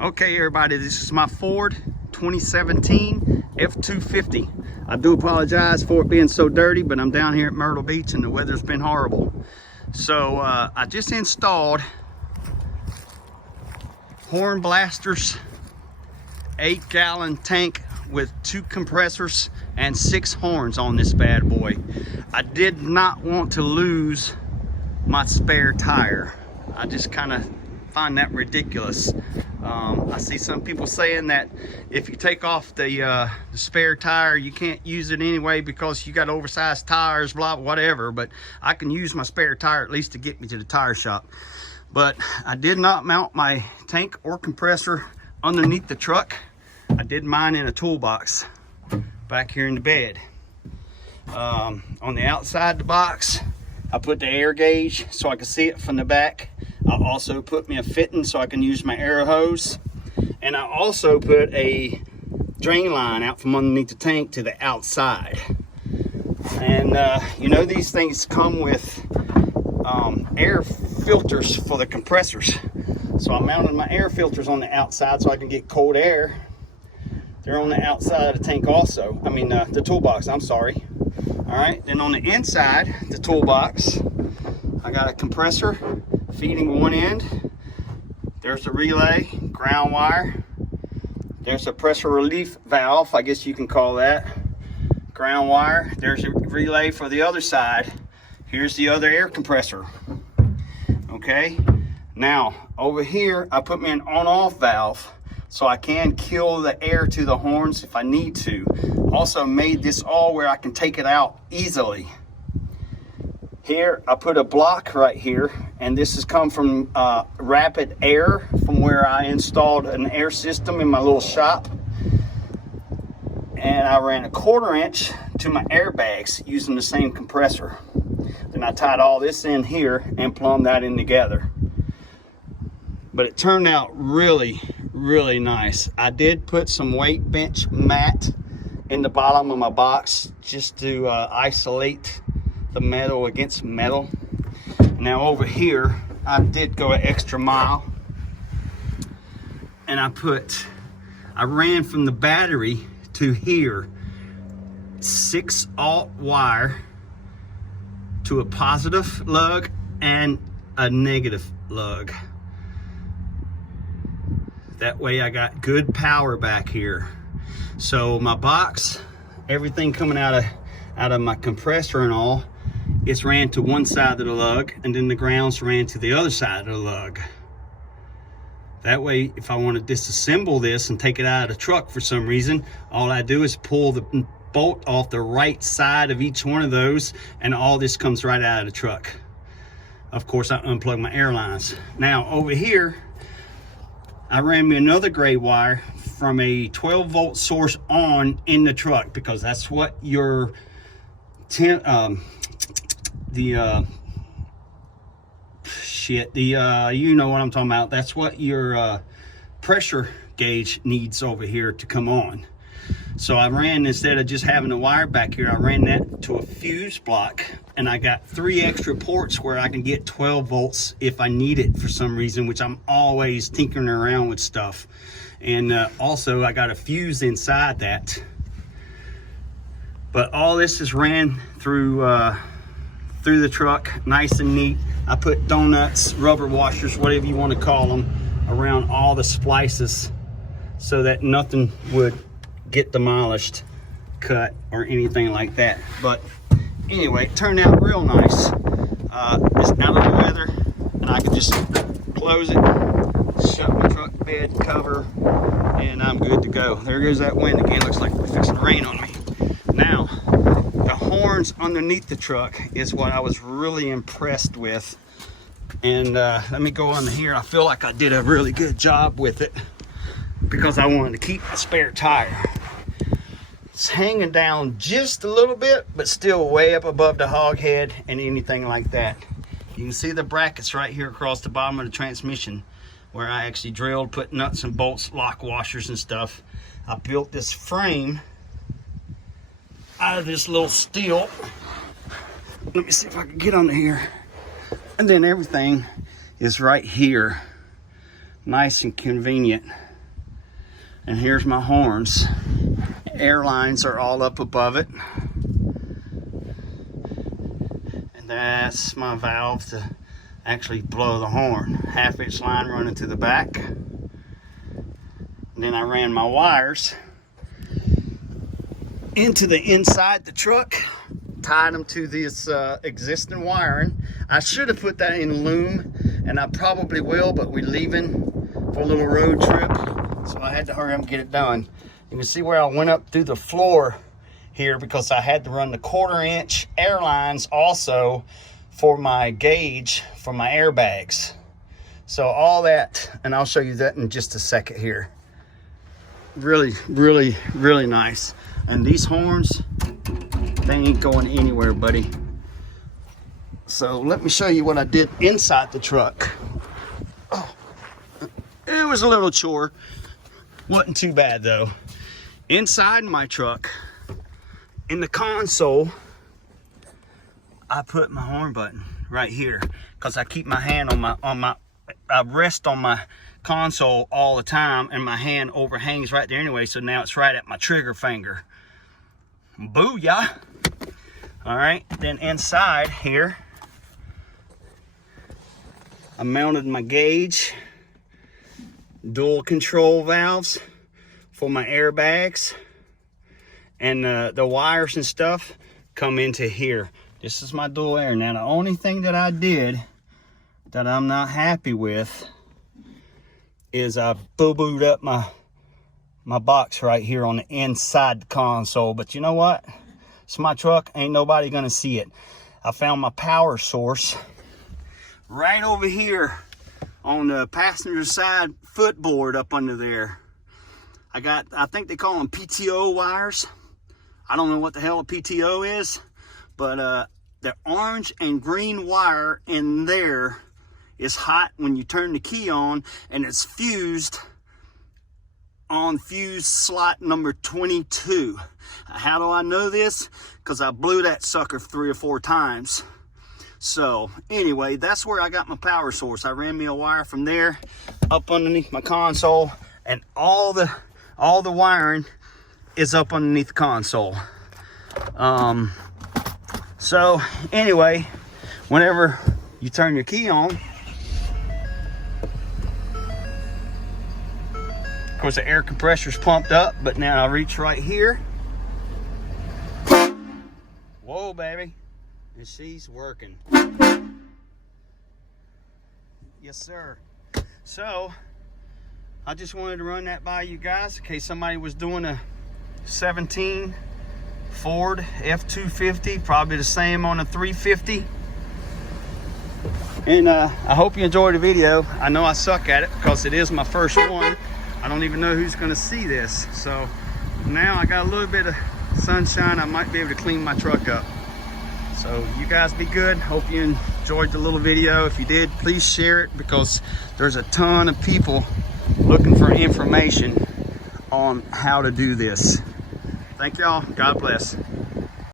Okay, everybody, this is my Ford 2017 F250. I do apologize for it being so dirty, but I'm down here at Myrtle Beach and the weather's been horrible. So I just installed Horn Blasters 8-gallon tank with 2 compressors and 6 horns on this bad boy. I did not want to lose my spare tire. I just kind of find that ridiculous. I see some people saying that if you take off the spare tire, you can't use it anyway because you got oversized tires, blah, whatever. But I can use my spare tire at least to get me to the tire shop. But I did not mount my tank or compressor underneath the truck. I did mine in a toolbox back here in the bed. On the outside of the box, I put the air gauge so I can see it from the back. I also put me a fitting so I can use my air hose. And I also put a drain line out from underneath the tank to the outside. And you know, these things come with air filters for the compressors. So I mounted my air filters on the outside so I can get cold air. They're on the outside of the tank also. I mean, the toolbox, I'm sorry. All right, then on the inside, the toolbox, I got a compressor feeding one end. There's a relay, ground wire. There's a pressure relief valve, I guess you can call that. Ground wire. There's a relay for the other side. Here's the other air compressor. Okay, now over here, I put me an on-off valve so I can kill the air to the horns if I need to. Also made this all where I can take it out easily. Here, I put a block right here, and this has come from Rapid Air, from where I installed an air system in my little shop. And I ran a 1/4 inch to my airbags using the same compressor. Then I tied all this in here and plumbed that in together. But it turned out really, really nice. I did put some weight bench mat in the bottom of my box just to isolate the metal against metal. Now over here, I did go an extra mile, and I ran from the battery to here 6 alt wire to a positive lug and a negative lug. That way I got good power back here. So my box, everything coming out of my compressor and all, it's ran to one side of the lug, and then the grounds ran to the other side of the lug. That way, if I want to disassemble this and take it out of the truck for some reason, all I do is pull the bolt off the right side of each one of those, and all this comes right out of the truck. Of course, I unplug my air lines. Now over here, I ran me another gray wire from a 12-volt source on in the truck, because that's what your you know what I'm talking about. That's what your pressure gauge needs over here to come on. So I ran, instead of just having a wire back here, I ran that to a fuse block, and I got 3 extra ports where I can get 12 volts if I need it for some reason, which I'm always tinkering around with stuff. And also I got a fuse inside that. But all this is ran through the truck, nice and neat. I put donuts, rubber washers, whatever you want to call them, around all the splices so that nothing would get demolished, cut, or anything like that. But anyway, it turned out real nice. It's out of the weather, and I can just close it, shut my truck bed cover, and I'm good to go. There goes that wind again. Looks like it's fixing to rain on me. Now, the horns underneath the truck is what I was really impressed with. And let me go under here. I feel like I did a really good job with it because I wanted to keep my spare tire. It's hanging down just a little bit, but still way up above the hog head and anything like that. You can see the brackets right here across the bottom of the transmission where I actually drilled, put nuts and bolts, lock washers and stuff. I built this frame out of this little steel. Let me see if I can get under here. And then everything is right here. Nice and convenient. And here's my horns. Airlines are all up above it. And that's my valve to actually blow the horn. 1/2-inch line running to the back. And then I ran my wires into the inside the truck, tied them to this existing wiring. I should have put that in loom, and I probably will, but we're leaving for a little road trip, so I had to hurry up and get it done. You can see where I went up through the floor here because I had to run the 1/4-inch airlines also for my gauge for my airbags. So all that, and I'll show you that in just a second here. Really, really, really nice. And these horns, they ain't going anywhere, buddy. So let me show you what I did inside the truck. Oh, it was a little chore. Wasn't too bad though. Inside my truck, in the console, I put my horn button right here because I keep my hand I rest on my console all the time, and my hand overhangs right there anyway, so now it's right at my trigger finger. Booyah! All right, then inside here, I mounted my gauge, dual control valves for my airbags, and the wires and stuff come into here. This is my dual air. Now the only thing that I did that I'm not happy with is I boo-booed up my box right here on the inside the console. But you know what? It's my truck, ain't nobody gonna see it. I found my power source right over here on the passenger side footboard up under there. I think they call them PTO wires. I don't know what the hell a PTO is, but the orange and green wire in there is hot when you turn the key on, and it's fused on fuse slot number 22. How do I know this? Because I blew that sucker 3 or 4 times. So anyway, that's where I got my power source. I ran me a wire from there up underneath my console, and all the wiring is up underneath the console. So anyway, whenever you turn your key on, of course the air compressor's pumped up, but now I reach right here. Whoa, baby. And she's working. Yes, sir. So I just wanted to run that by you guys in case somebody was doing a 17 Ford F250, probably the same on a 350. And I hope you enjoyed the video. I know I suck at it because it is my first one. I don't even know who's going to see this. So now I got a little bit of sunshine. I might be able to clean my truck up. So you guys be good. Hope you enjoyed the little video. If you did, please share it because there's a ton of people looking for information on how to do this. Thank y'all. God bless.